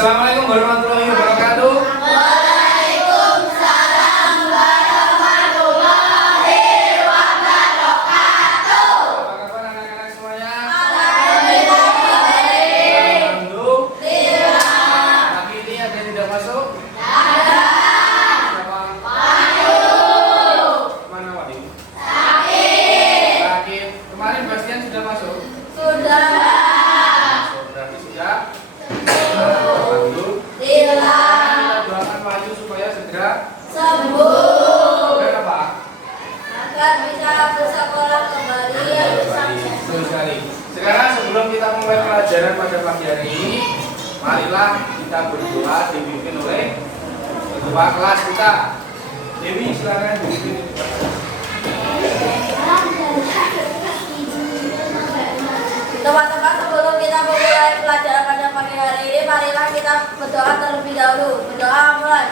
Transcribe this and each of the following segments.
Assalamualaikum warahmatullahi wabarakatuh. Waalaikumsalam warahmatullahi wabarakatuh. Apa kabar anak-anak semuanya? Alhamdulillah baik. Alhamdulillah. Pagi ini ada yang tidak masuk? Ada. Siapa? Wahyu. Mana Wahyu? Sakit. Sakit. Kemarin Bastian sudah masuk? Sudah. Berarti sudah. Alhamdulillah. Kita doakan Wahyu supaya segera Sembuh. dan apa? Agar bisa bersekolah kembali. Betul sekali. Sekarang sebelum kita mulai pelajaran pada pagi hari ini, marilah kita berdoa dipimpin oleh ketua kelas kita. Dewi, silakan dipimpin. Teman-teman, sebelum kita memulai pelajaran pada pagi hari ini, marilah kita berdoa terlebih dahulu. Berdoa mulai.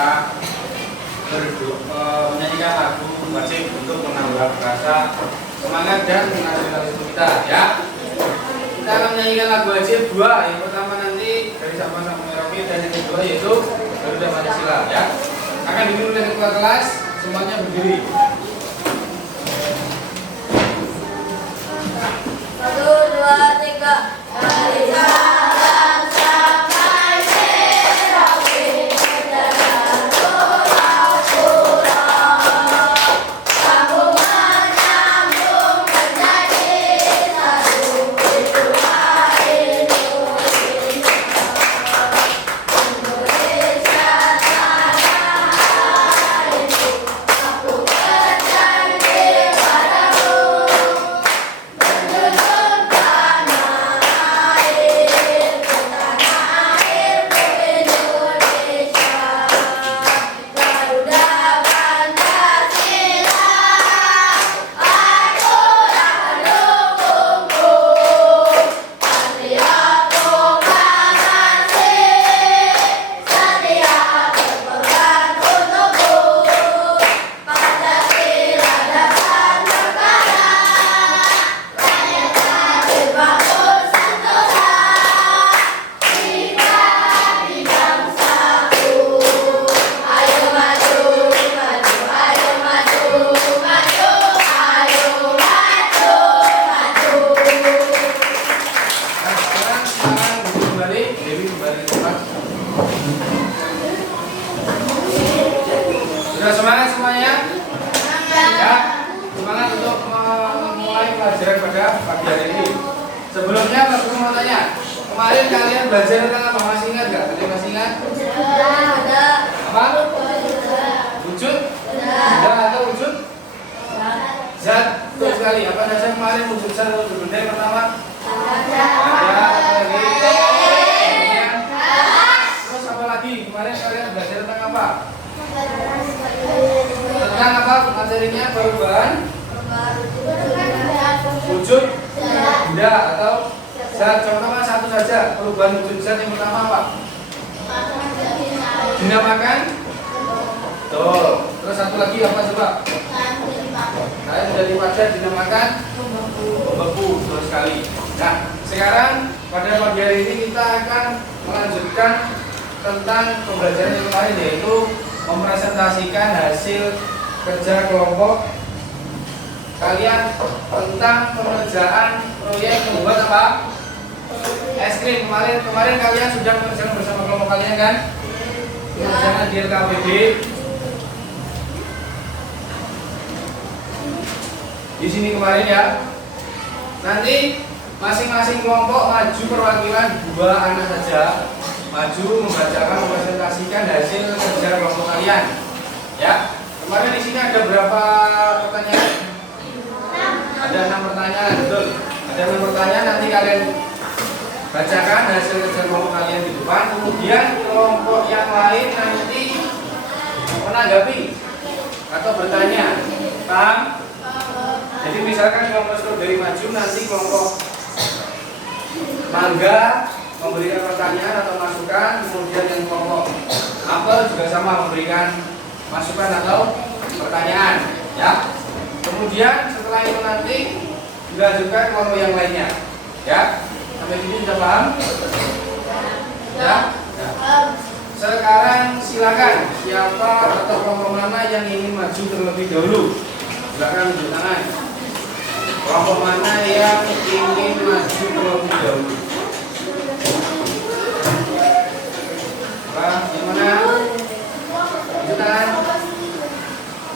kita menyanyikan lagu wajib untuk menambah rasa semangat dan nasionalisme kita ya. Kita akan menyanyikan lagu wajib dua. Yang pertama nanti dari Sabang sampai Merauke dan yang kedua yaitu Garuda Pancasila ya. Akan dipimpin oleh ketua kelas, semuanya berdiri. 1, 2, 3. Hari Sabang sampai Merauke, berjalan pulau pulau, sambung menyambung menjadi satu, itulah Indonesia. Indonesia tanah airku, aku berjanji padamu. Sudah semangat semuanya? Ya, semangat untuk memulai pelajaran pada pagi hari ini. Sebelumnya Pak Guru mau tanya, kemarin kalian belajar tentang apa? Masih ingat nggak? Ada masih ingat? Ada. Apa? Wujud? Benda atau wujud? Zat. Betul sekali. Apa saja kemarin wujud zat atau wujud benda yang pertama? Ada. Apa lagi? Kemudian? Terus apa lagi? Kemarin kalian belajar tentang apa? Tentang apa materinya? Perubahan wujud benda atau zat. Contohnya satu saja. Perubahan wujud zat yang pertama apa? Dinamakan. Tuh. Terus satu lagi apa coba? Saya menjadi wadah dinamakan pembeku. Betul sekali. Nah, sekarang pada pagi hari ini kita akan melanjutkan tentang pembelajaran yang lain, yaitu mempresentasikan hasil kerja kelompok kalian tentang pengerjaan proyek membuat apa? Es krim. Kemarin kalian sudah mengerjakan bersama kelompok kalian kan? Pengerjaan di LKPD. Di sini kemarin ya. Nanti masing-masing kelompok maju perwakilan 2 anak saja, maju membacakan mempresentasikan hasil kerja kelompok kalian. Ya. Kemarin di sini ada berapa pertanyaan? Ada 6 pertanyaan, betul. Ada 6 pertanyaan, nanti kalian bacakan hasil kerja kelompok kalian di depan. Kemudian kelompok yang lain nanti menanggapi atau bertanya. Paham? Jadi misalkan kelompok stroberi maju, nanti kelompok mangga memberikan pertanyaan atau masukan, kemudian yang kelompok apel juga sama memberikan masukan atau pertanyaan, ya. Kemudian setelah itu nanti dilanjutkan kelompok yang lainnya, ya. Sampai sini sudah paham? Ya. Nah. Sekarang silakan siapa atau kelompok mana yang ingin maju terlebih dahulu? Silakan tunjuk tangan. Kelompok mana yang ingin maju terlebih dahulu? Yang mana? Tunjuk tangan.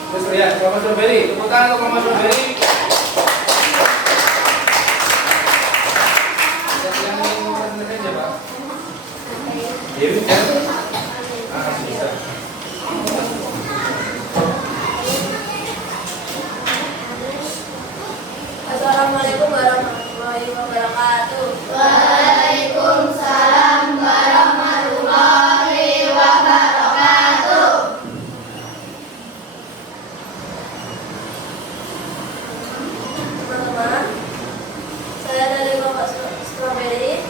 Terus lihat kelompok stroberi. Tepuk tangan untuk kelompok stroberi. Yang ingin mempresentasikan siapa? Dewi kan? Bisa. Assalamualaikum warahmatullahi wabarakatuh. Waalaikumsalam warahmatullahi wabarakatuh. Teman-teman, saya dari kelompok stroberi.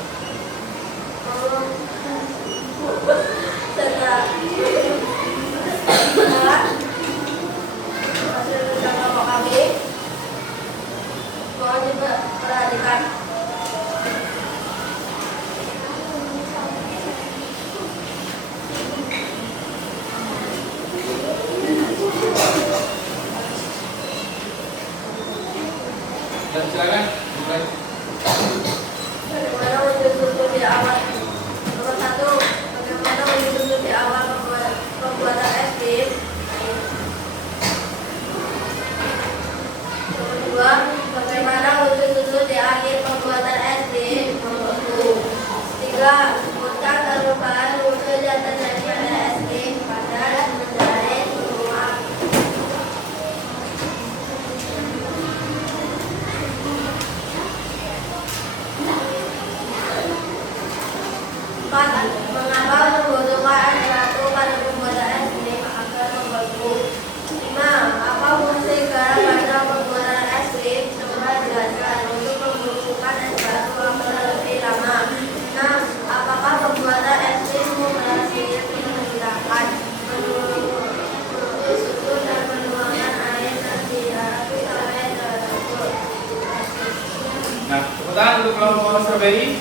untuk kelompok strawberry.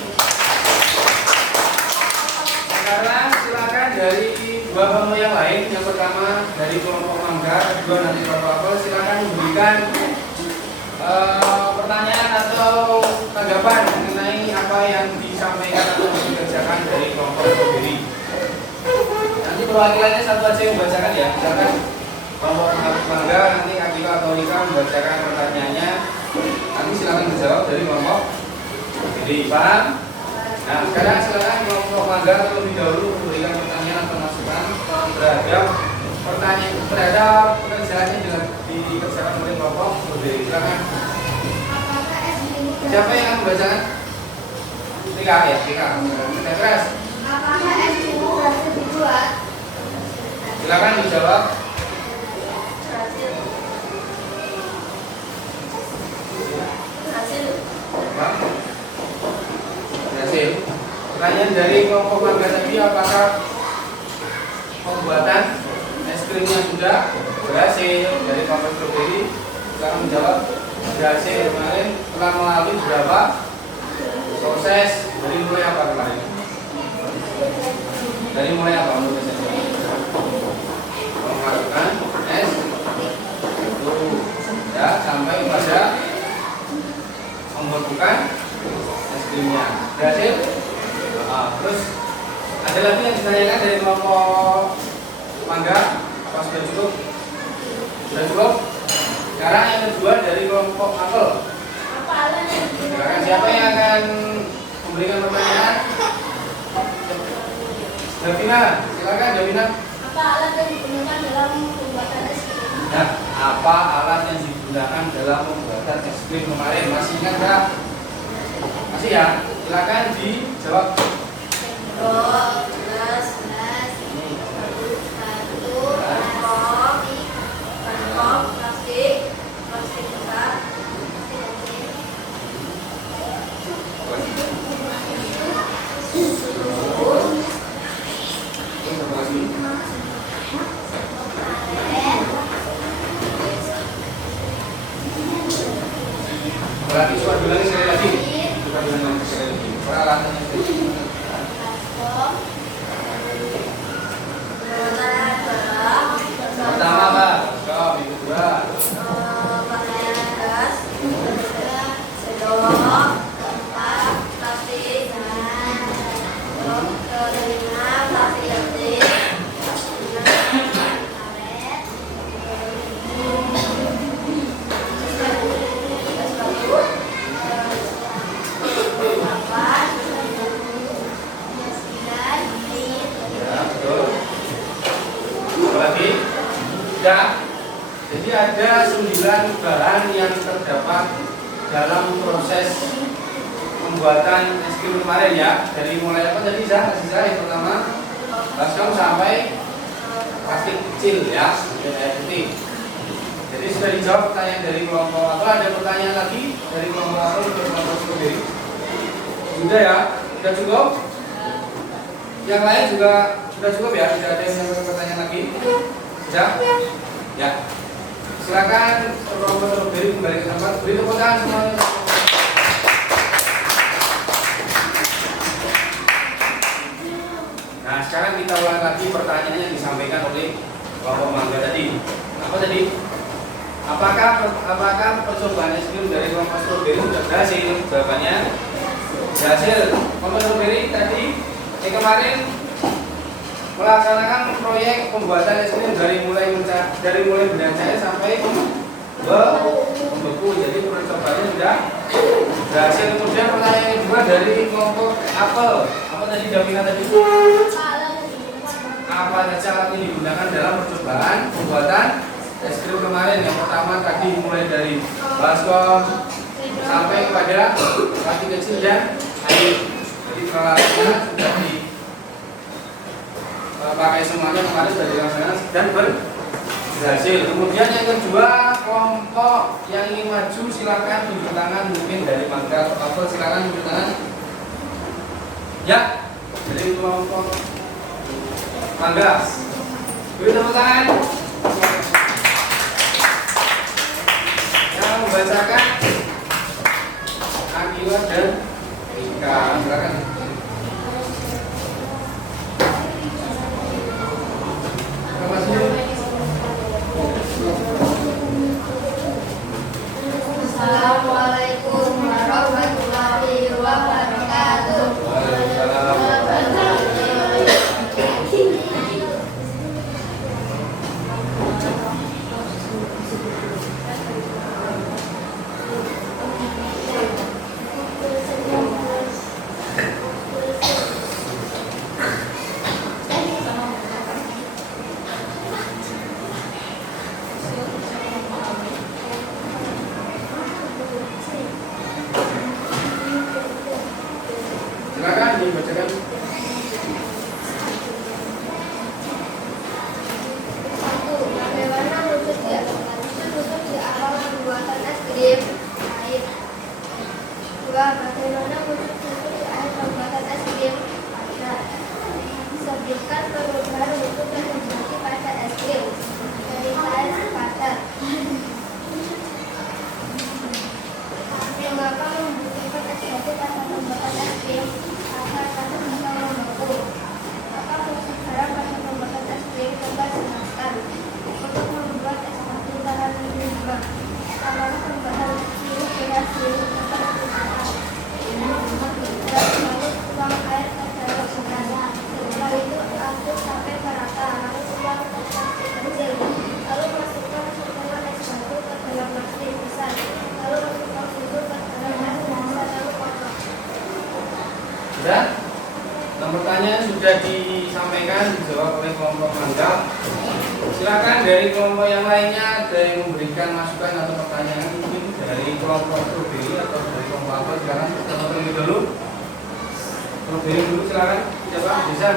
Sekarang silakan dari dua kelompok yang lain. Yang pertama dari kelompok mangga, kedua nanti kelompok apel. Silakan memberikan pertanyaan atau tanggapan mengenai apa yang disampaikan atau dikerjakan dari kelompok strawberry. Nanti perwakilannya satu aja yang membacakan ya. Misalkan kelompok mangga nanti Akila atau Rika membacakan pertanyaannya. Nanti silakan dijawab dari kelompok strawberry. Paham? Nah, sekarang silakan kelompok mangga terlebih dahulu memberikan pertanyaan atau masukan terhadap pekerjaan yang dikerjakan oleh kelompok strawberry. Silakan. Siapa yang akan membacakan? Rika ya, Rika. Keras. Apakah es krim berhasil dibuat? Silakan dijawab. Berhasil. Pertanyaan dari kelompok mangga tadi, apakah pembuatan es krimnya sudah berhasil? Dari kelompok strawberry, silakan menjawab. Berhasil. Kemarin telah melalui berapa proses? Dari mulai apa kemarin? Dari mulai apa menurut saya? Menghasilkan es itu ya sampai pada membutuhkan es krimnya. Berhasil? Terus ada lagi yang ditanyakan dari kelompok mangga? Apa sudah cukup? Sudah cukup? Sekarang yang kedua dari kelompok apel. Sekarang siapa yang akan memberikan pertanyaan? Davina, silakan Davina. Apa alat yang digunakan dalam pembuatan es krim? Nah, apa alat yang digunakan dalam pembuatan es krim kemarin? Masih ingat nggak? Masih ya? Silakan dijawab. Berarti coba bilangin sekali lagi. Coba bilangin sekali lagi. Peralatannya itu. Pertama apa? Jawab. Yang kedua. Ya, jadi ada 9 bahan yang terdapat dalam proses pembuatan es krim kemarin ya. Dari mulai apa tadi Zah? Yang pertama baskom sampai plastik kecil ya, air putih. Jadi sudah dijawab pertanyaan dari kelompok apa? Ada pertanyaan lagi dari kelompok apa ke kelompok strawberry? Sudah ya, sudah cukup. Yang lain juga sudah cukup ya, tidak ada yang pertanyaan lagi. Sudah? Ya. Silakan kelompok strawberry kembali ke tempat. Beri tepuk tangan semuanya. Nah, sekarang kita ulang lagi pertanyaan yang disampaikan oleh kelompok mangga tadi. Apa tadi? Apakah percobaan es krim dari kelompok strawberry sudah berhasil? Jawabannya berhasil. Kelompok strawberry tadi kemarin melaksanakan proyek pembuatan es krim dari mulai benang cair sampai membeku. Jadi percobaannya sudah berhasil. Kemudian pertanyaan yang kedua dari kelompok apel. Apa tadi Davina tadi? Apa saja alat yang digunakan dalam percobaan pembuatan es krim kemarin? Yang pertama tadi mulai dari baskom sampai kepada plastik kecil dan air. Jadi peralatannya sudah pakai semuanya kemarin sudah dilaksanakan dan berhasil. Kemudian yang kedua, kelompok yang ingin maju silakan tunjuk tangan, mungkin dari mangga atau apel silakan tunjuk tangan. Ya, dari kelompok mangga. Beri tepuk tangan. Yang membacakan Akila dan Ya, silakan. Terima kasih. Assalamualaikum warahmatullahi wabarakatuh. Waalaikumsalam. Silakan dibacakan. Satu, bagaimana wujudnya? Wujud di awal pembuatan es krim air. Dua, bagaimana wujud di akhir pembuatan es krim pada. Sebutkan perubahan wujud yang terjadi pada es krim dari cair ke padat. Mengapa membutuhkan es batu pada pembuatan es krim agar padat atau membeku? Apa fungsi garam pada pembuatan es krim? Coba jelaskan. Untuk membuat es batu tahan lebih lama, apakah pembuatan es krim dengan sirup atau tidak? Lalu tuang air ke dalam gelas. Setelah itu aduk sampai merata. Lalu tuang ke plastik kecil. Lalu masukkan setengah es batu ke dalam plastik besar. Lalu masukkan susu ke dalam es besar. Lalu potong. Sudah? Nah, pertanyaan sudah disampaikan, dijawab oleh kelompok Mangga. Silakan dari kelompok yang lainnya ada yang memberikan masukan atau pertanyaan, mungkin dari kelompok strawberry atau dari kelompok apa, silakan kita terlebih dulu. Strawberry dulu silakan. Siapa? Bisa.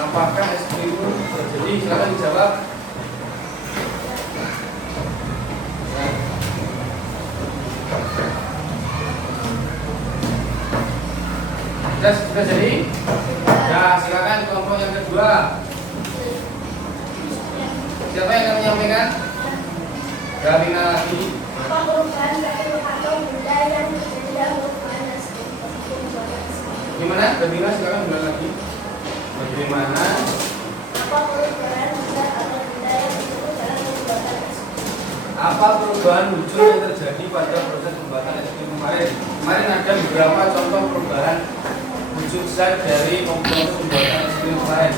Apakah es krim itu terjadi? Silakan dijawab. Sudah jadi? Ya, silakan kelompok yang kedua. Siapa yang akan menyampaikan? Galina lagi. Apa perubahan bagian atau benda yang berbeda merupakan es krim? Gimana? Galina silakan ulang lagi. Bagaimana? Apa perubahan benda atau benda yang disebut dalam pembuatan es krim? Apa perubahan wujud yang terjadi pada proses pembuatan es krim kemarin? Kemarin ada beberapa contoh perubahan wujud zat dari komponen pembuatan es krim kemarin.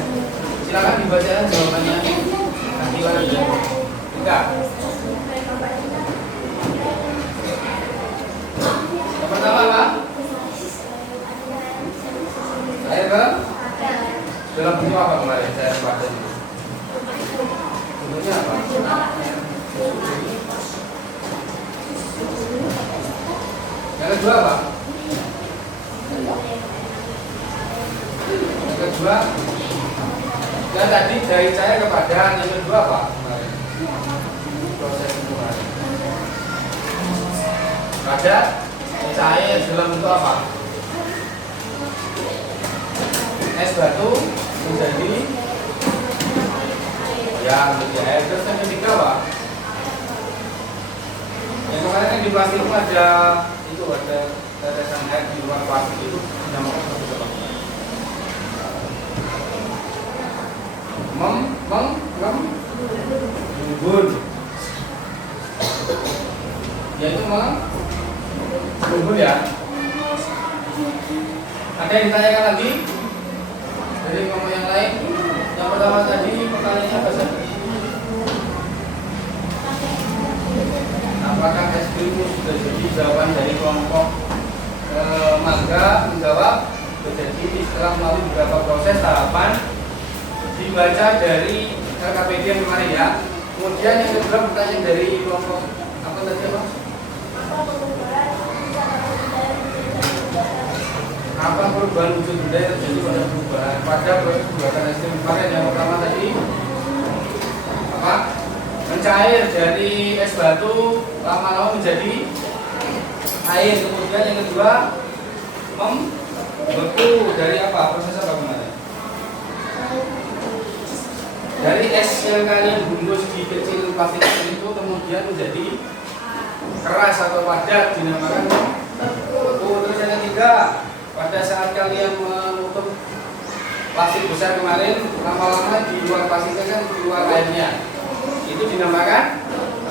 Silakan dibacakan jawabannya. Akibat aja. Enggak. Yang pertama apa? Air ke? Dalam bentuk apa kemarin? Saya baca dulu. Bentuknya apa? Yang kedua apa? Yang kedua, yang tadi dari cair ke padat. Yang kedua apa kemarin? Proses kemarin. Padat, cair dalam bentuk apa? Es batu menjadi ya menjadi air. Terus yang ketiga apa? Yang kemarin kan di plastik itu ada tetesan air di luar plastik itu dinamakan satu apa? Mengembun. Yaitu mengembun ya. Ada yang ditanyakan lagi dari kelompok yang lain? Yang pertama tadi pertanyaannya apa saja? Apakah es krim sudah jadi? Jawaban dari kelompok Mangga menjawab terjadi setelah melalui beberapa proses tahapan dibaca dari LKPD yang kemarin ya. Kemudian yang kedua pertanyaan dari kelompok apa tadi apa? Apa perubahan wujud benda yang terjadi pada perubahan pada proses pembuatan es krim kemarin? Yang pertama tadi apa? Mencair dari es batu lama-lama menjadi air. Kemudian yang kedua membeku dari apa? Proses apa kemarin? Dari es yang kalian bungkus di kecil plastik itu kemudian menjadi keras atau padat dinamakan beku. Terus yang ketiga, pada saat kalian menutup plastik besar kemarin, lama-lama di luar plastiknya kan di luar airnya, itu dinamakan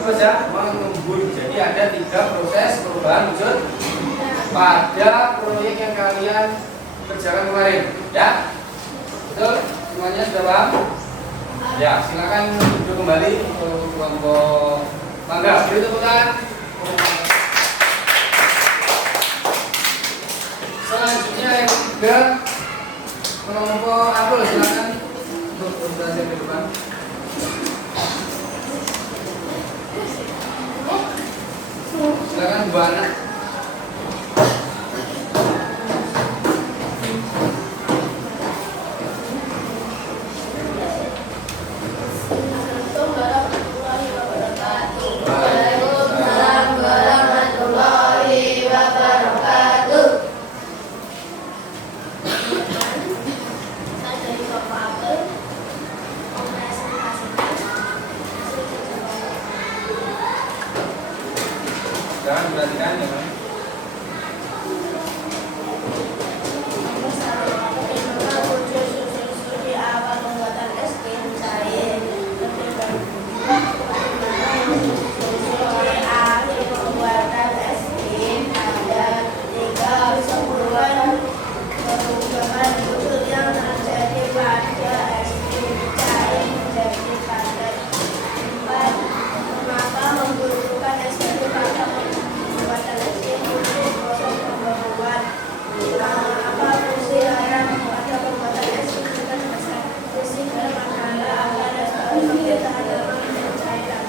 apa saja? Mengembun. Jadi ada 3 proses perubahan wujud pada proyek yang kalian kerjakan kemarin, ya? Betul? Semuanya sudah paham? Ya, silakan duduk kembali untuk kelompok mangga. Beri tepuk tangan. Selanjutnya yang ketiga, kelompok Apel, silakan untuk presentasi ke depan. Silakan Bu Ana. Waalaikumsalam warahmatullahi wabarakatuh. Saya dari Bapak Abel, Jangan perhatikan ya, Pak. di awal pembuatan es krim cair akhir pembuatan es krim ada 3 perubahan wujud yang terjadi pada es krim cair menjadi padat. 4. Mengapa membutuhkan es krim pada pembuatan es krim untuk proses pembuatan? Apa fungsi air pada pembuatan es krim dengan dasar fungsi dalam adalah agar es krim lebih tahan lama dan cairan.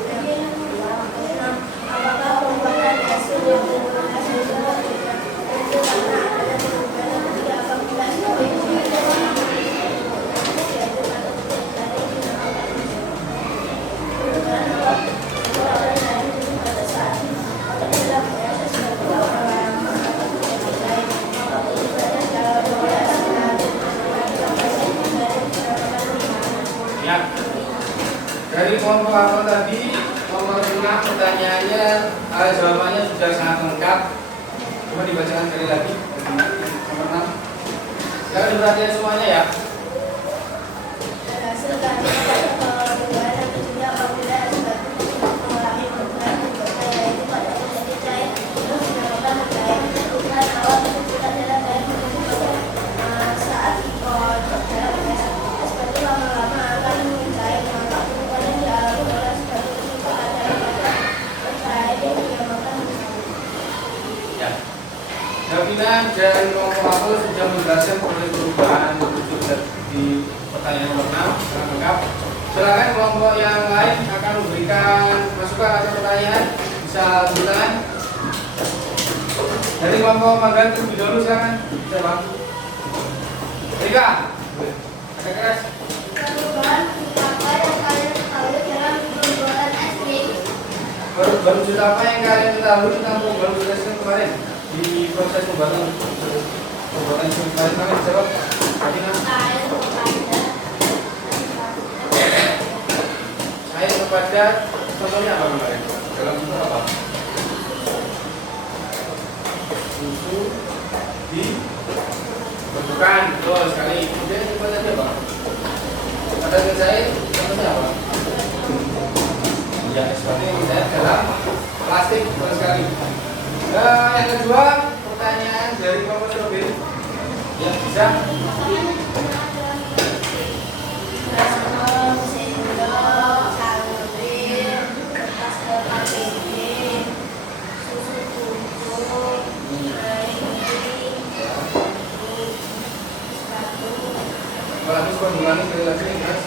6. Apakah pembuatan es krim yang menggunakan es krim itu karena adanya perubahan ketiga apabila es krim itu yaitu pada titik dari dinamakan perubahan apa perubahan dari pada saat apabila proses berlangsung Ya. Dari kelompok Apel tadi, nomor 6 pertanyaannya, jawabannya sudah sangat lengkap. Coba dibacakan sekali lagi. Nomor 6. Jangan diperhatikan semuanya ya. hasil dari perubahan yang terjadi apabila es batu mengalami perubahan berikutnya yaitu pada menjadi cair terus dinamakan mencair. Perubahan awal tersebut adalah cair menuju saat dikocok dalam es batu lama-lama akan mencair. Maka perubahan yang dialami oleh es batu tersebut adalah pada mencair yang dinamakan mencair. Ya. Gavina dan kelompok Apel sudah menjelaskan proses perubahan wujud di pertanyaan nomor 6 sangat lengkap. Silakan kelompok yang lain akan memberikan masukan atau pertanyaan, bisa tunjuk tangan. Dari kelompok Mangga terlebih dahulu, silakan. Siapa? Rika. Ada keras. Perubahan apa yang kalian ketahui dalam pembuatan es krim? Baru wujud apa yang kalian ketahui tentang perubahan wujud es krim kemarin di proses pembuatan es krim kemarin? Jawab. Gavina. Cair padat. Air kepadat, contohnya apa kemarin? Dalam bentuk apa? Susu di bentukan, betul sekali. Kemudian coba tadi apa? Pada cair, contohnya apa? Ya, seperti yang saya dalam plastik, betul sekali. Yang kedua, pertanyaan dari kelompok strawberry. Ya, bisa. Sendok, cangkir, kertas packaging, susu bubuk, air, sepatu, Kalau habis pengulangi sekali lagi, Mas.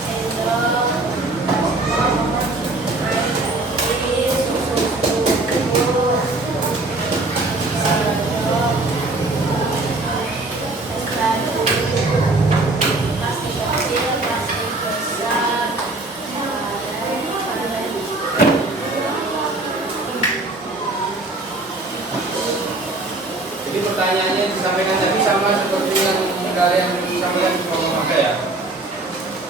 sendok, air, susu bubuk, sendok, sepatu, plastik kecil, plastik besar, Jadi pertanyaannya yang disampaikan tadi sama seperti yang kalian sampaikan di kelompok Mangga ya.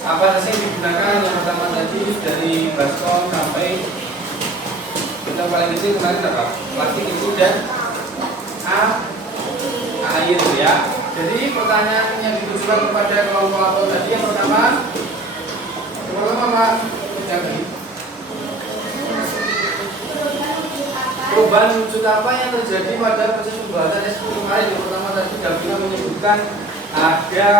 Apa saja yang digunakan? Yang pertama tadi dari baskom sampai kita paling kecil kemarin apa? Plastik itu dan air ya. Jadi pertanyaan yang ditujukan kepada kelompok apa tadi? Yang pertama apa? Jadi perubahan wujud apa yang terjadi pada proses pembuatan es krim kemarin? Yang pertama tadi Davina menyebutkan ada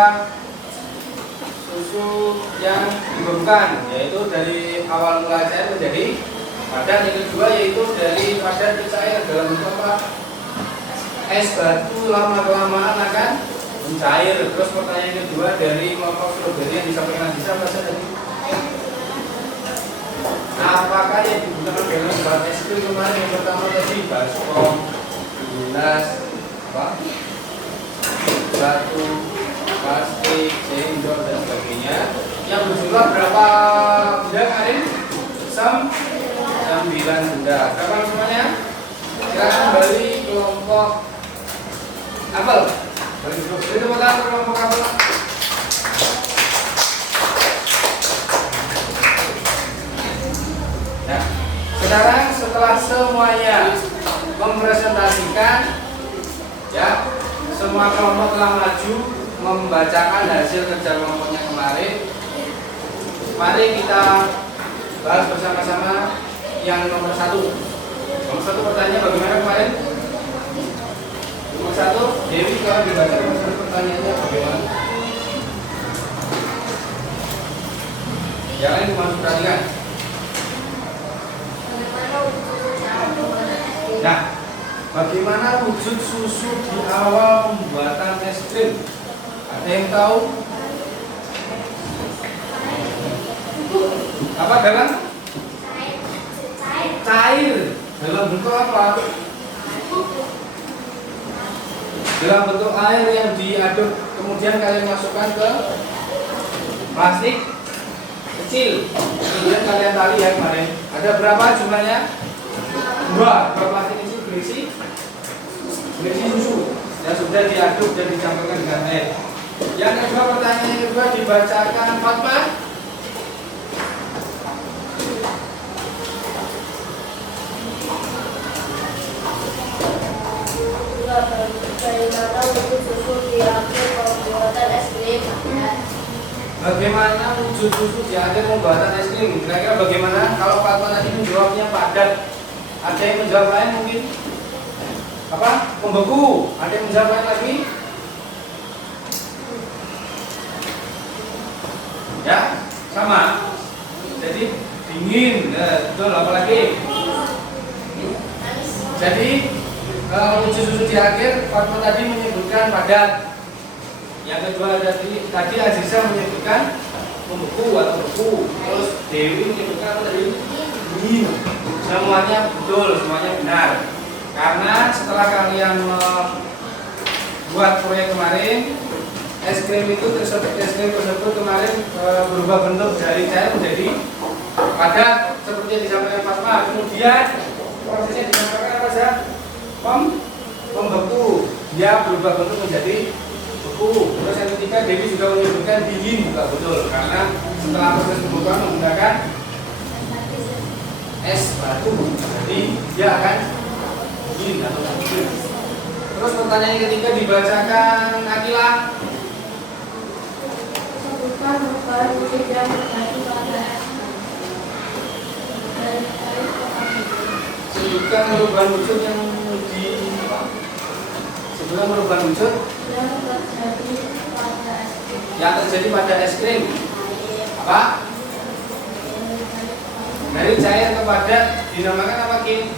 susu yang dibekukan, yaitu dari awal mula cair menjadi padat. Yang kedua yaitu dari padat ke cair dalam bentuk apa? Es batu lama-kelamaan akan mencair. Terus pertanyaan kedua dari kelompok strawberry yang disampaikan Anissa apa tadi? Apakah yang digunakan dalam bahan es krim kemarin? Yang pertama tadi baskom, gelas, batu, plastik, sendok dan sebagainya. Yang berjumlah berapa benda kemarin? 9 benda. Berapa semuanya? Silakan kembali kelompok apel. Beri tepuk tangan kelompok apel. Nah, sekarang setelah semuanya mempresentasikan, ya, semua kelompok telah maju membacakan hasil kerja kelompoknya kemarin. Mari kita bahas bersama-sama yang nomor 1. Nomor 1 pertanyaan bagaimana kemarin? Nomor 1, Dewi kalau dibaca nomor 1 pertanyaannya bagaimana? Yang lain masuk perhatikan. Nah, bagaimana wujud susu di awal pembuatan es krim? Ada yang tahu? Apa dalam? Cair. Dalam bentuk apa? Dalam bentuk air yang diaduk, kemudian kalian masukkan ke plastik kecil. Kemudian kalian tali ya kemarin. Ada berapa jumlahnya? 2 plastik kecil berisi susu yang sudah diaduk dan dicampurkan dengan air. Yang kedua, pertanyaan yang kedua dibacakan Fatma. Bagaimana wujud susu di akhir pembuatan es krim? Bagaimana wujud susu di akhir pembuatan es krim? Kira-kira bagaimana? Kalau Fatma tadi menjawabnya padat, ada yang menjawab lain mungkin? Apa? Membeku. Ada yang menjawab lain lagi? Ya, sama. Jadi dingin. Betul. Apa lagi? Jadi wujud susu di akhir, Fatma tadi menyebutkan padat. Yang kedua tadi Aziza menyebutkan membeku atau beku. Terus Dewi menyebutkan apa tadi? Dingin. Semuanya betul, semuanya benar. Karena setelah kalian membuat proyek kemarin, es krim tersebut kemarin berubah bentuk dari cair menjadi padat seperti yang disampaikan Fatma. Kemudian prosesnya disampaikan apa saja? Membeku. Dia berubah bentuk menjadi beku. Terus yang ketiga, Dewi juga menyebutkan dingin juga betul, karena setelah proses pembekuan menggunakan es batu, jadi dia akan dingin atau dingin. Terus pertanyaan yang ketiga dibacakan Akila. Sebutkan merupakan wujud yang terjadi pada es dari air ke air. Sebutkan perubahan wujud yang sebutkan perubahan wujud yang terjadi pada es krim. Apa? Dari cair ke padat dinamakan apa, Kim?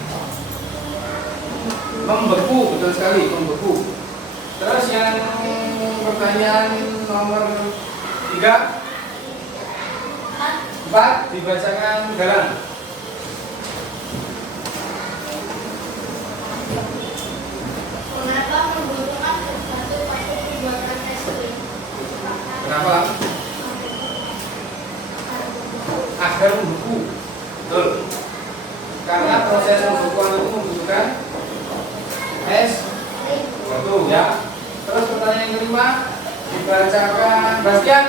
Membeku, betul sekali, membeku. Terus yang pertanyaan nomor 3, 4 dibacakan Galang. Mengapa membutuhkan sesuatu untuk pembuatan es krim? Kenapa? Agar membeku. Betul. Karena proses pembekuan itu membutuhkan es batu ya. Terus pertanyaan yang kelima dibacakan Bastian.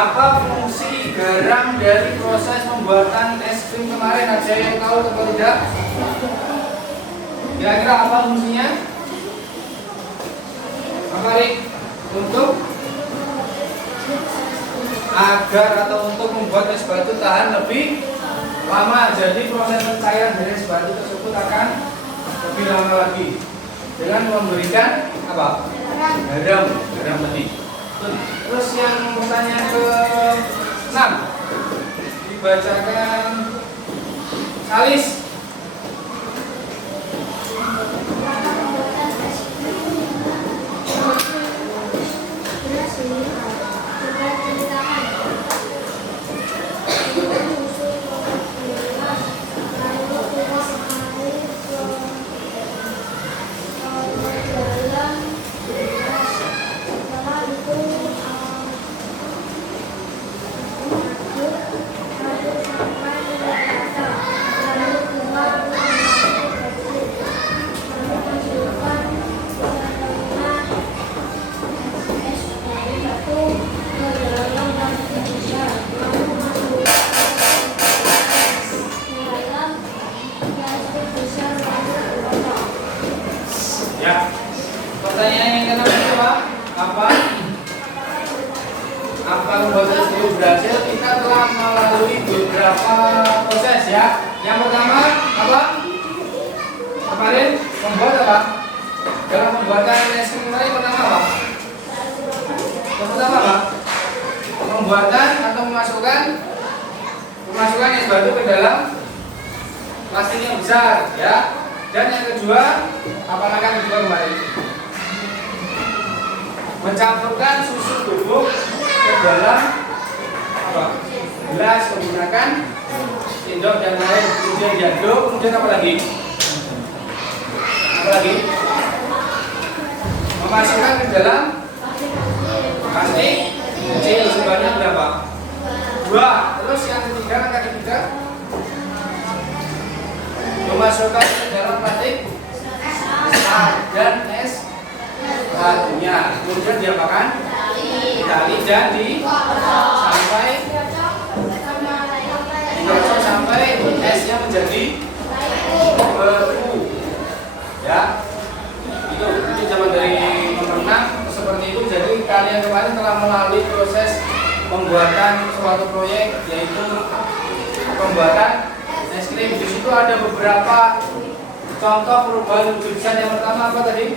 Apa fungsi garam dari proses pembuatan es krim kemarin? Ada yang tahu atau tidak? Kira-kira apa fungsinya? Apa Rik? Untuk agar atau untuk membuat es batu tahan lebih lama. Jadi proses pencairan dari es batu tersebut akan lebih lama lagi dengan memberikan apa? Garam tadi. Terus yang pertanyaan ke-6 dibacakan Salis. Ya, pertanyaan yang keenam itu apa? Apa membuat es krim berhasil? Kita telah melalui beberapa proses ya. Yang pertama apa? Kemarin membuat apa? Dalam pembuatan es krim kemarin pertama apa? Yang pertama apa? Pembuatan atau memasukkan es batu ke dalam plastik yang besar ya. Dan yang kedua, apa langkah kedua kemarin? Mencampurkan susu bubuk ke dalam apa? Gelas menggunakan sendok dan lain. Kemudian diaduk. Kemudian apa lagi? Apa lagi? Memasukkan ke dalam plastik kecil sebanyak berapa? 2. Terus yang ketiga, langkah ketiga, memasukkan ke dalam plastik dan es batunya. Kemudian diapakan? Dikali dan sampai esnya menjadi beku. Ya, itu zaman dari nomor 6 seperti itu. Jadi kalian kemarin telah melalui proses pembuatan suatu proyek, yaitu pembuatan es krim. Di situ ada beberapa contoh perubahan lukisan. Yang pertama apa tadi?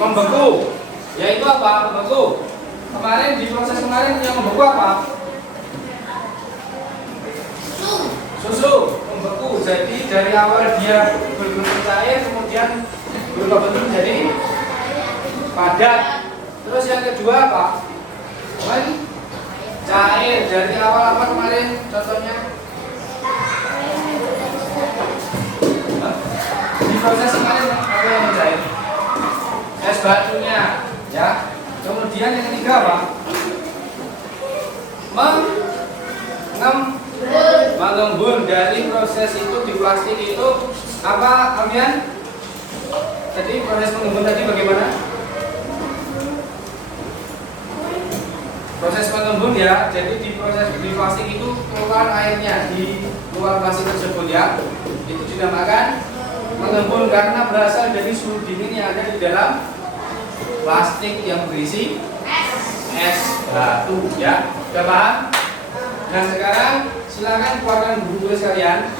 Membeku. Yaitu apa? Membeku. Kemarin di proses kemarin yang membeku apa? Susu. Membeku. Jadi dari awal dia berbentuk cair, kemudian berubah bentuk menjadi padat. Terus yang kedua apa? Cair. Dari awal apa kemarin contohnya? Di proses kemarin apa yang mencair? Es batunya, ya. Kemudian yang ketiga apa? Mengembun. Dari proses itu di plastik itu apa, Alfian? Jadi proses mengembun tadi bagaimana? Proses mengembun ya. Jadi di proses di plastik itu keluar airnya di luar plastik tersebut ya. Itu dinamakan mengembun karena berasal dari suhu dingin yang ada di dalam plastik yang berisi es batu ya. Sudah paham? Nah sekarang silakan keluarkan buku tulis kalian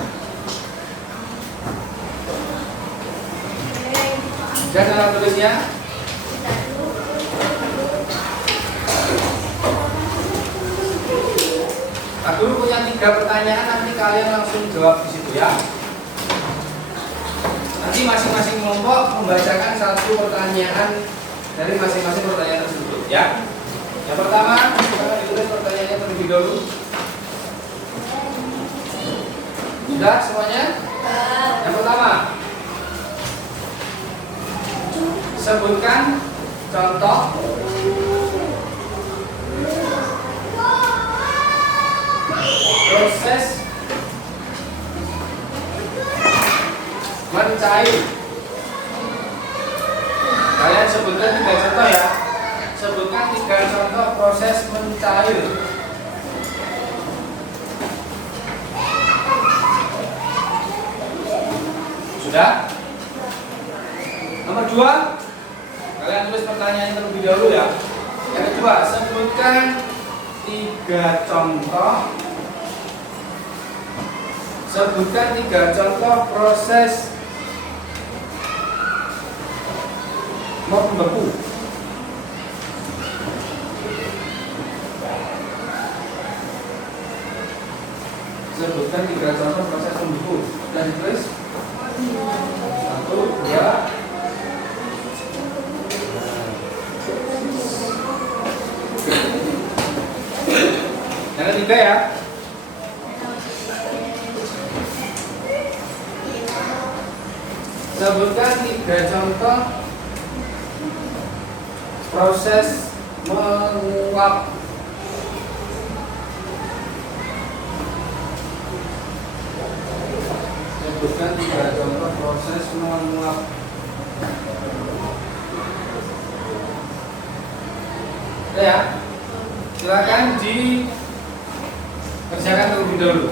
dan alat tulisnya. Pak Guru punya 3 pertanyaan, nanti kalian langsung jawab di situ ya. Nanti masing-masing kelompok membacakan 1 pertanyaan dari masing-masing pertanyaan tersebut ya. Yang pertama, kita ditulis pertanyaannya terlebih dahulu. Sudah semuanya? Yang pertama, sebutkan contoh proses mencair. Kalian sebutkan 3 contoh ya. Sebutkan 3 tiga contoh proses mencair. Sudah? Nomor 2, kalian tulis pertanyaan terlebih dahulu ya. Yang kedua, sebutkan 3 contoh. Sebutkan 3 contoh proses membeku. Sebutkan 3 contoh proses membeku. Dan ditulis 1, 2. Yang ketiga ya. Sebutkan 3 contoh proses menguap. Sebutkan 3 contoh proses menguap. Ya, silakan dikerjakan terlebih dahulu.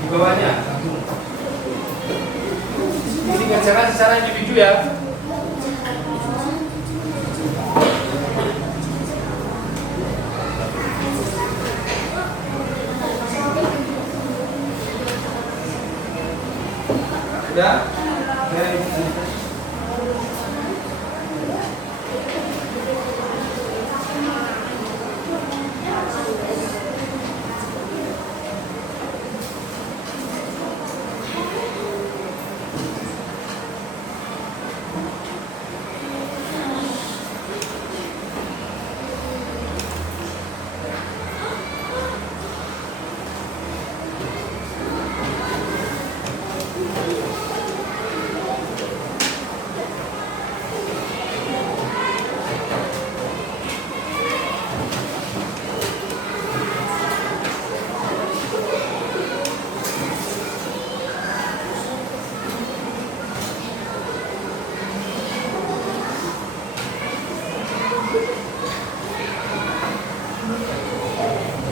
Di bawahnya langsung. Ini kerjakan secara individu ya. Sudah?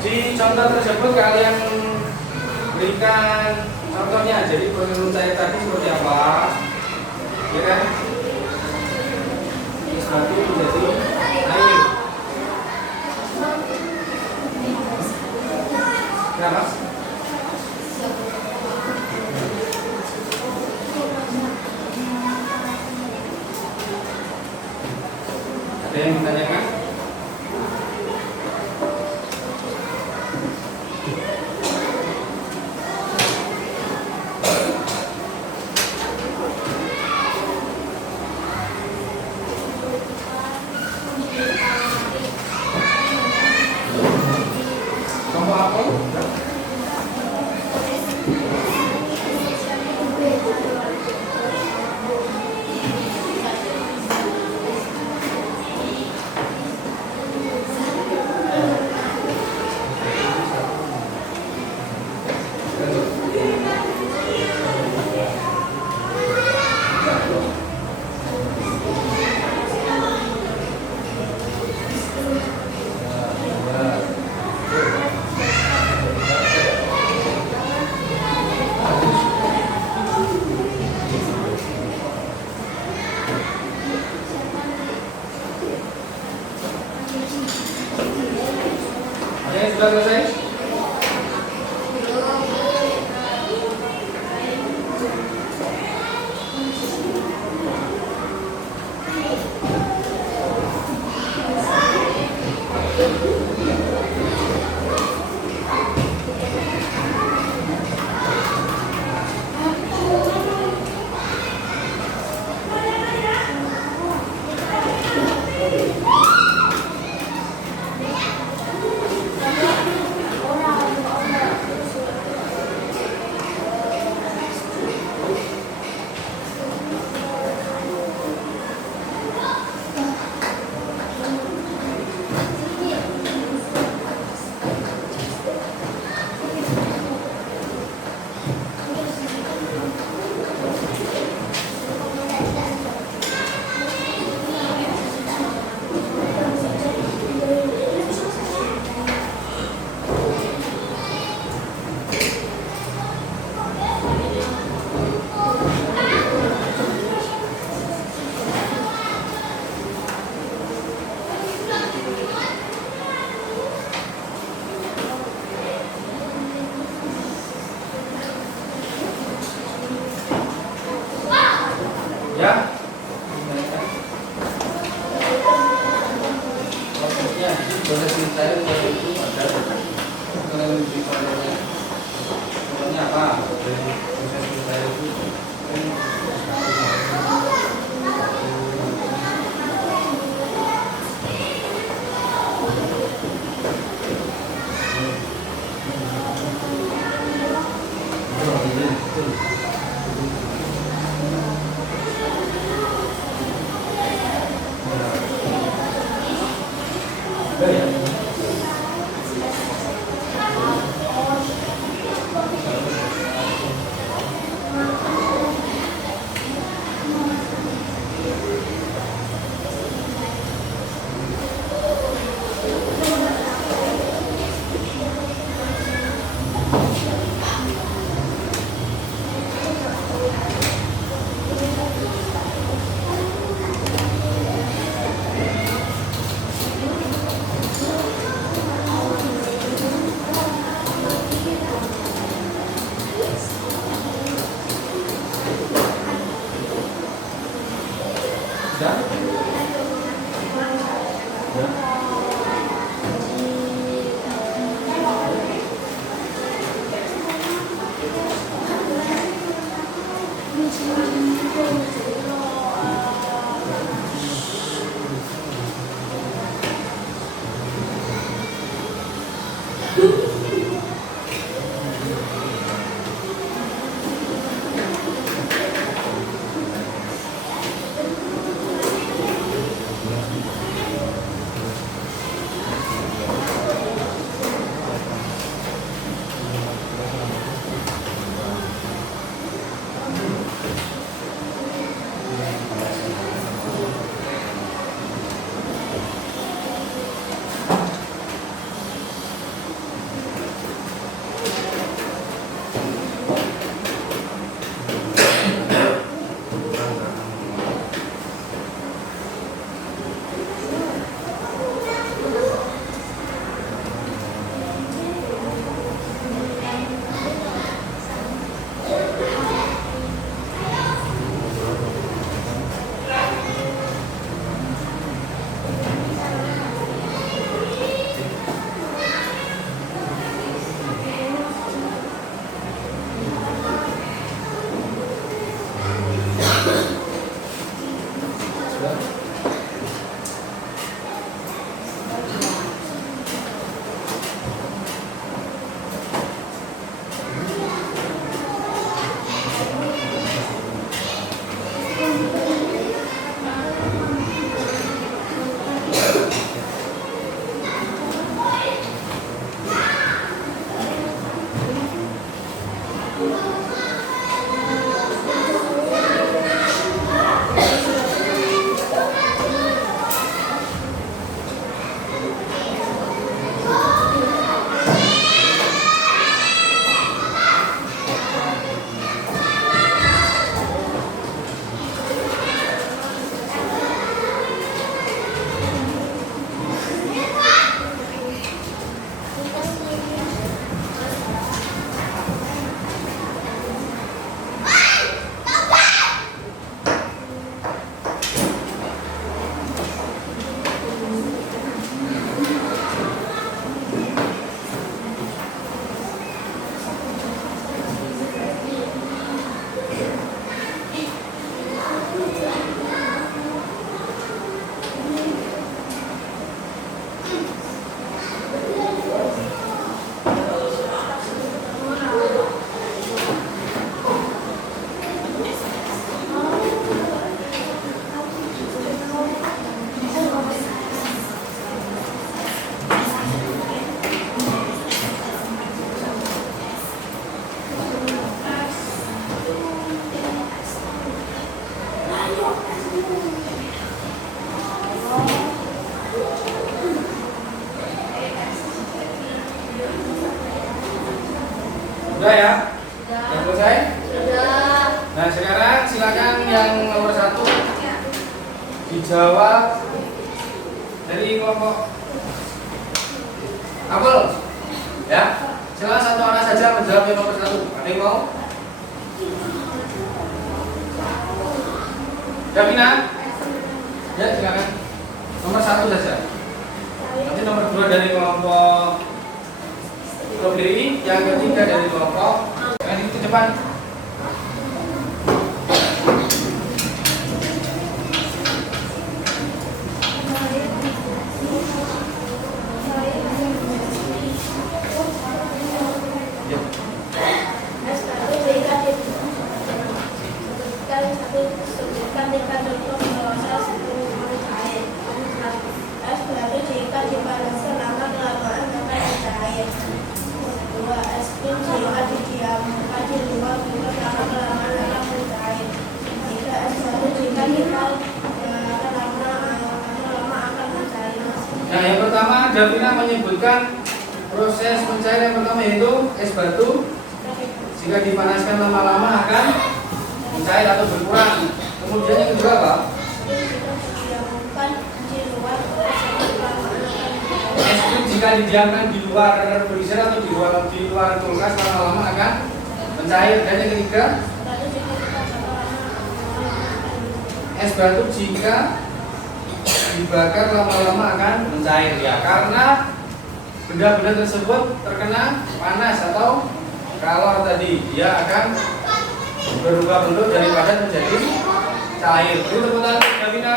Di contoh tersebut kalian berikan contohnya. Jadi proses cair tadi seperti apa, ya kan? Es batu menjadi air. Ya mas? Ada yang menanyakan? Sudah selesai? Ya. Maksudnya proses saya itu ada contohnya apa? Proses saya itu Sudah ya? Sudah selesai? Sudah. Nah sekarang silakan yang nomor 1 dijawab dari kelompok Apel. Ya, silakan satu anak saja menjawab yang nomor 1. Ada yang mau? Davina? Ya, silakan. Nomor 1 saja. Nanti nomor 2 dari kelompok kiri, yang ketiga dari kelompok yang itu depan. Nah, yang pertama Davina menyebutkan proses pencairan yang pertama yaitu es batu jika dipanaskan lama-lama akan mencair atau berkurang. Kemudian yang kedua apa? Es krim jika didiamkan di luar freezer atau di luar kulkas lama-lama akan mencair. Dan yang ketiga, es batu jika dibakar lama-lama akan mencair ya, karena benda-benda tersebut terkena panas atau kalor tadi dia akan berubah bentuk dari padat menjadi cair. Beri tepuk tangan untuk Davina.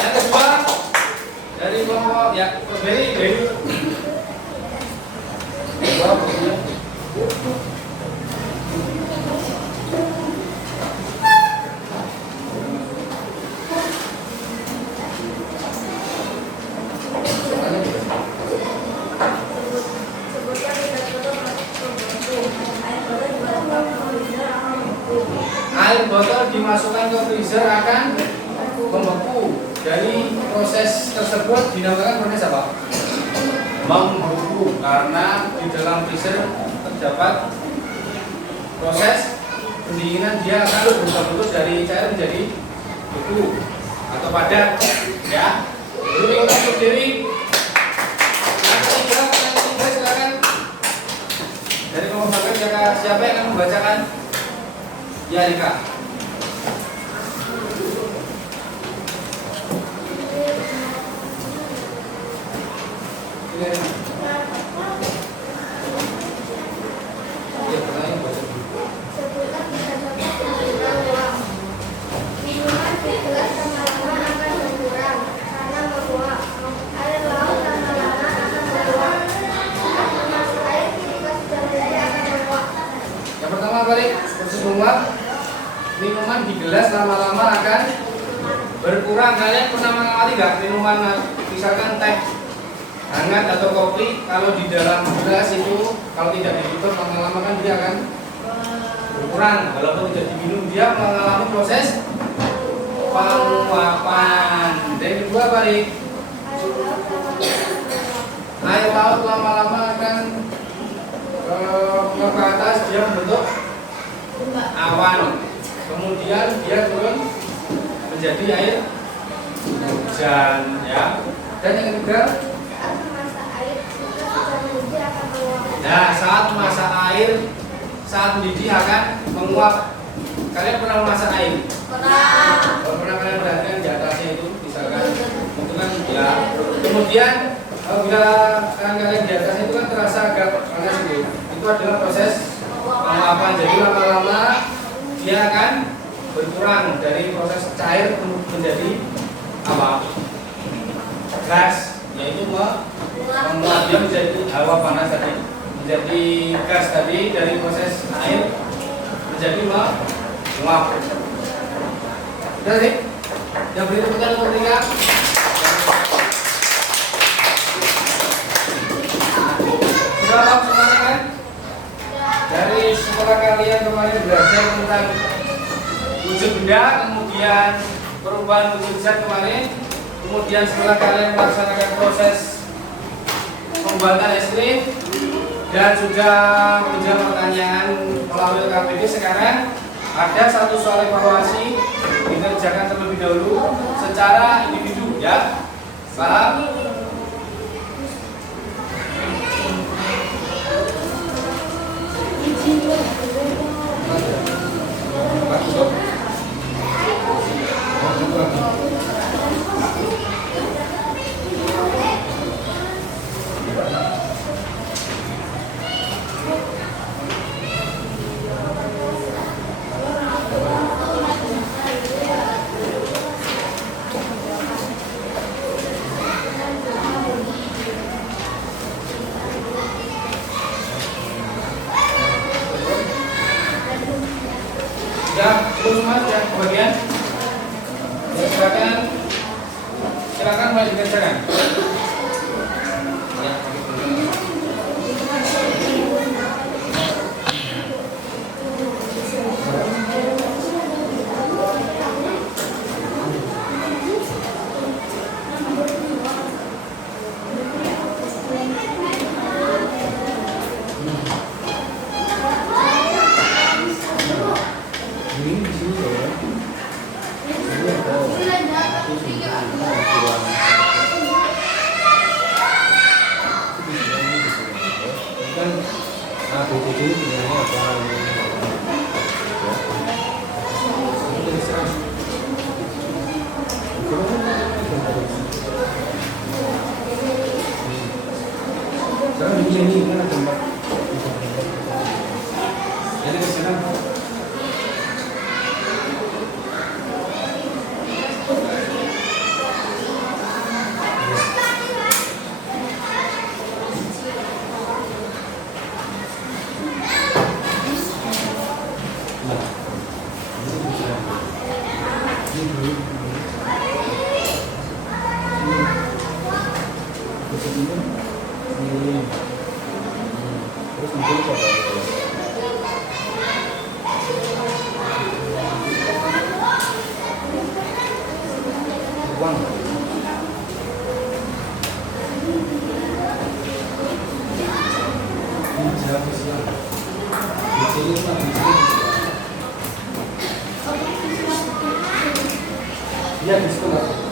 Yang kedua dari kelompok ya Beri. Air botol dimasukkan ke freezer akan membeku. Dari proses tersebut dinamakan proses apa? Membeku, karena di dalam freezer terdapat proses pendinginan, dia akan berubah bentuk dari cair menjadi beku atau padat ya. Jadi kita berdiri. Yang ketiga silakan. Dari kelompok siapa yang akan membacakan? Ya, Rika. Yang pertama balik proses menguap. Minuman di gelas lama-lama akan berkurang. Kalian pernah mengamati nggak minuman misalkan teh hangat atau kopi, kalau di dalam gelas itu kalau tidak ditutup lama-lama kan dia akan berkurang. Walaupun tidak diminum dia mengalami proses penguapan. Dan kedua balik air laut lama-lama akan ke atas, dia membentuk awan. Kemudian dia turun menjadi air hujan ya. Dan yang ketiga, nah saat memasak air, saat mendidih akan menguap. Kalian pernah memasak air? Pernah. Kalau pernah kalian perhatikan di atasnya itu misalkan itu kan ya. Kemudian bila kalian di atasnya itu kan terasa agak panas gitu. Itu adalah proses penguapan. Jadi lama-lama dia akan berkurang dari proses cair menjadi apa? Gas, yaitu menguap dia menjadi hawa panas tadi, menjadi gas tadi dari proses air menjadi menguap. Sudah sih? Yang beri tepuk tangan untuk Rika. Sudah paham semuanya kan? Dari sekolah kalian kemarin belajar tentang wujud benda, kemudian perubahan wujud zat kemarin, kemudian setelah kalian melaksanakan proses pembuatan es krim dan sudah menjawab pertanyaan melalui KPD, sekarang ada satu soal evaluasi dikerjakan terlebih dahulu secara individu ya. Paham? Bagus. Siap, semua ya kebagian. Ya, silakan mulai dikerjakan. Ya, sekarang di sini kan ada tempat. Jadi ke sana. Terus mungkin coba uang. Ini siapa sih? Di sini Pak, di sini. Iya, di sekolah.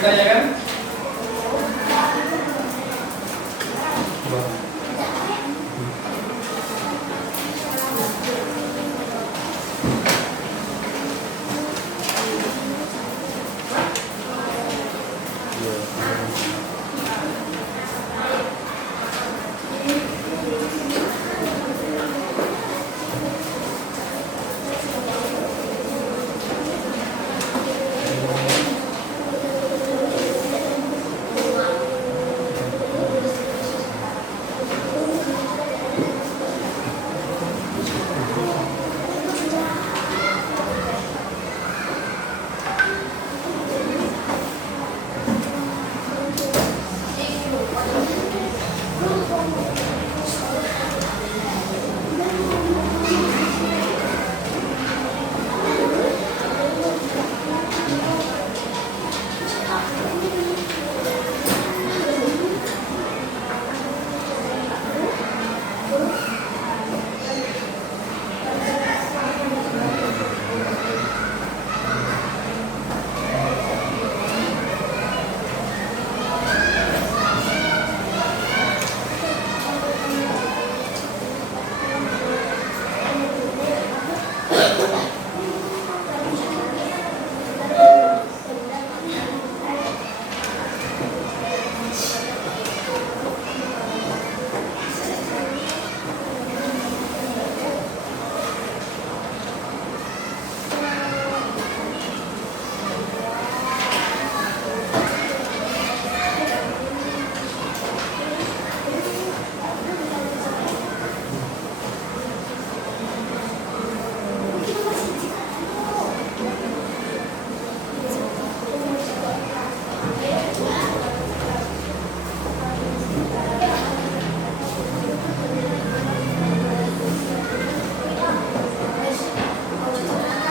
ditanyakan?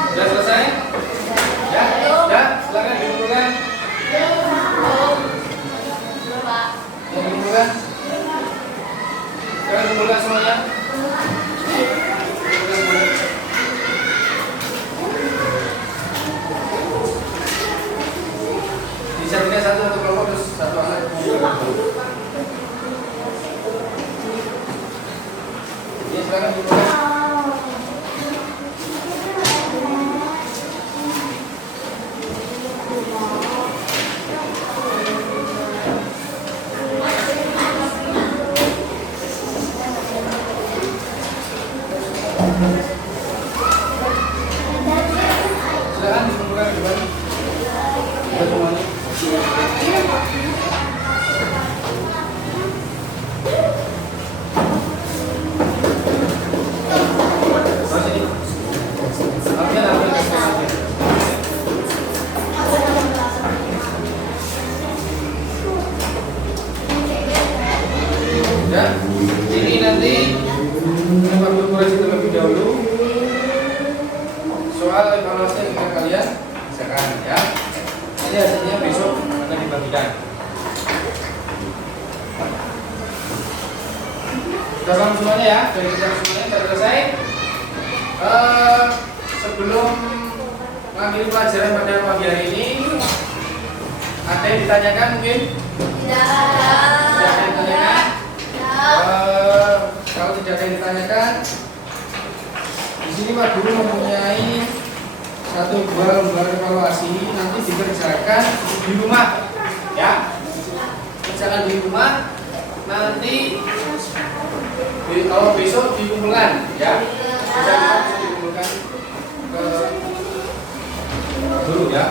Sudah selesai? Ya? Ya? Silakan dikumpulkan. Mau dikumpulkan? Silakan kumpulkan semuanya. Bisa satu kelompok terus satu anak kumpulkan. Ya, silakan kumpulkan. Silakan dikumpulkan ke depan. Kita semuanya. Masih. Ya, ini nanti kita berkoreksi terlebih dahulu soal evaluasi yang kalian kerjakan ya. Nanti hasilnya besok akan dibagikan. Sudah paham semuanya ya? Dari kita semuanya sudah selesai. Sebelum mengambil pelajaran pada pagi hari ini, ada yang ditanyakan mungkin? Tidak. Tidak ada yang ditanyakan? Kalau tidak ada yang ditanyakan, di sini Pak Guru mempunyai satu buah lembar evaluasi nanti dikerjakan di rumah, ya. Kerjakan di rumah nanti kalau besok dikumpulkan, ya. Bisa dikumpulkan ke dulu ya.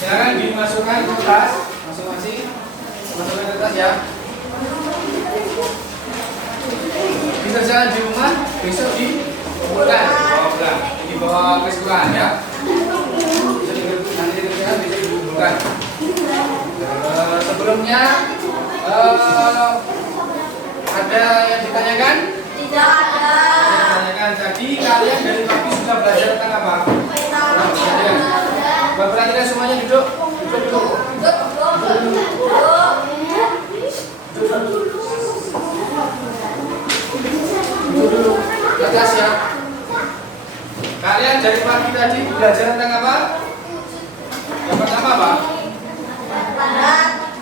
Silakan dimasukkan ke tas masing-masing. Masukkan ke tas ya. Dikerjakan di rumah, besok dikumpulkan, dibawa ke sekolah ya. Nanti dikerjakan besok dikumpulkan. Sebelumnya Ada yang ditanyakan? Tidak ada. Ditanyakan tadi kalian dari pagi sudah belajar tentang apa? Perhatikan semuanya duduk. Duduk dulu. Duduk dulu. Atas ya. Kalian dari pagi tadi belajar tentang apa? Yang pertama apa?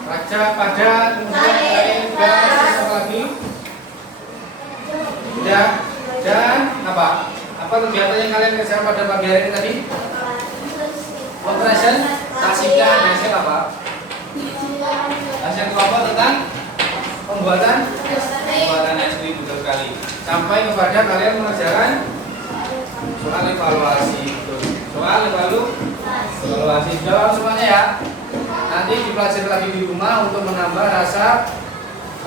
Raja, padat, kemudian lain, gas, apa lagi? Tidak. Dan apa? Apa kegiatan yang kalian kerjakan pada pagi hari ini tadi? Presentasikan hasil apa? Hasil kelompok tentang pembuatan SD, betul sekali. Sampai kepada kalian mengerjakan soal evaluasi. Soal evaluasi. Jawab semuanya ya. Nanti dipelajari lagi di rumah untuk menambah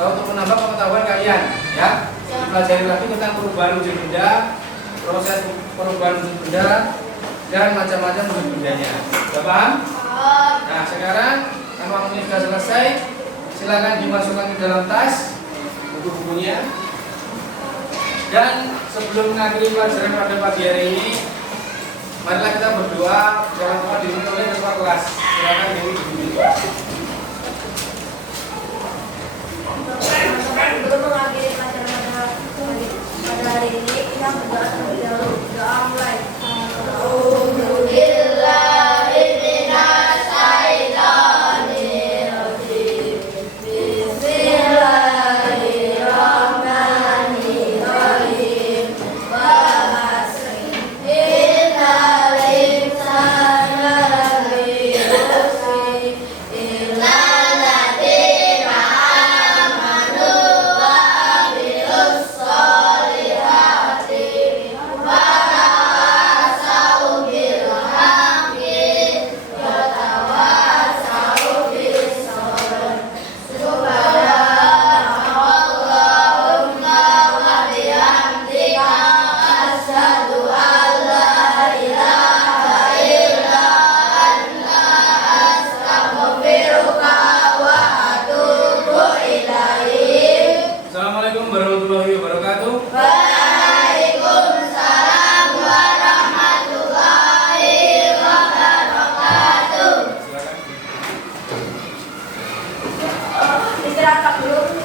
untuk menambah pengetahuan kalian ya. Dipelajari lagi tentang perubahan wujud benda, proses perubahan wujud benda, dan macam-macam wujud bendanya. Sudah paham? Nah, sekarang kalau ini sudah selesai, silakan dimasukkan ke dalam tas buku-bukunya. Dan sebelum mengakhiri pelajaran pada pagi hari ini, marilah kita berdoa. Jangan lupa dipimpin oleh ketua kelas. Silakan Dewi dipimpin. Sebelum mengakhiri pelajaran pada hari ini, kita berdoa terlebih dahulu. Doa mulai. Assalamualaikum warahmatullahi wabarakatuh. Waalaikumsalam warahmatullahi wabarakatuh. Silakan. Istirahat dulu.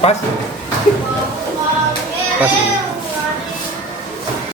Pas. Pas.